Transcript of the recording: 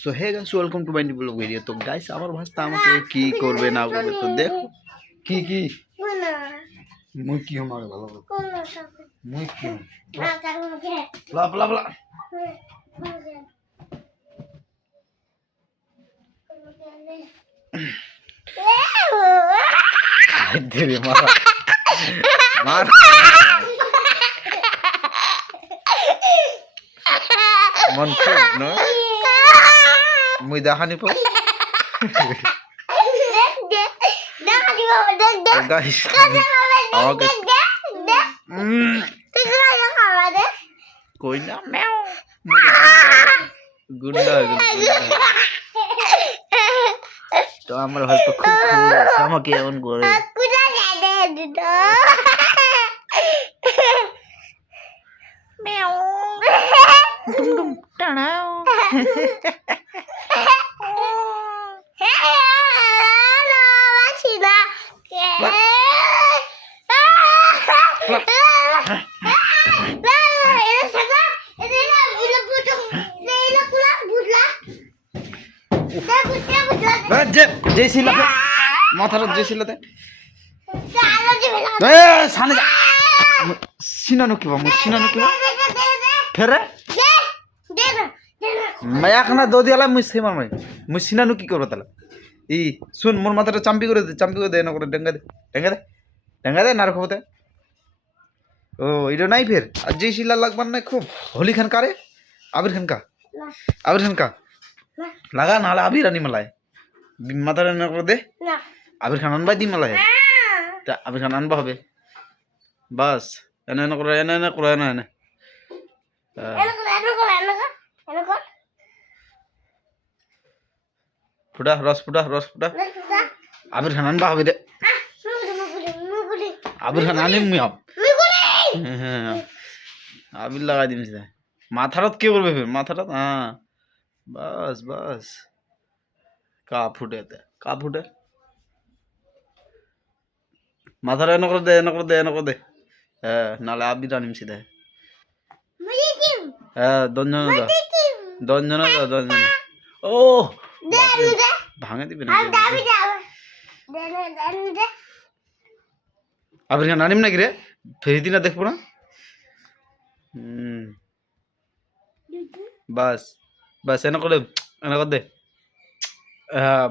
So hey guys, welcome to my new blog video. তো guys, আমার ভাস্তা আমাকে কি করবে না করবে তো দেখো। কি কি মুই কি আমাকে ভালো মুই কি লা লা লা তেরে মার মার মন খুব না মুই দেখানি পর গাইস আমাকে কই না ম্যাও গুন্ডা তো আমার হয়তো খুব আমাকে এমন করে টুমটুম টানাও মাথাটা যে ছিল সিনানো কিবা সিনানো কিবা ফেরে এখানে দৌদি আলাম মুই সেই মারমাই মুই সিনানো কি করবো তাহলে ই শুন মোর মাথাটা চাম্পি করে দে না করে ডেঙ্গা দে ডেঙ্গা দে না রাখবো ও এটা নাই ফের আর যে শিলা লাগবার নাই খুব হোলি খান কারে আবির খান কা লাগা নাহলে আবির আনি মালায় মাথাটা না করে দে আবির খান আনবাই দি মালায় আবির খান আনবা হবে বাস এনে করে এনে রস ফুটা আবির খান আনবা হবে দে আবির খান আনিম মুই হ্যাঁ আবির লাগাই দিম মাথারত কি করবে ফের মাথারত হ্যাঁ বাস কা ফুটে মাথাটা এনে করে দে হ্যাঁ নাহলে আবির আনিম সিধা হ্যাঁ দঞ্জন ও ভাঙে দিবে না আবির খান আনিম নাকি রে ফেরি দিনা দেখবো না বাস এনে করে দে হ্যাঁ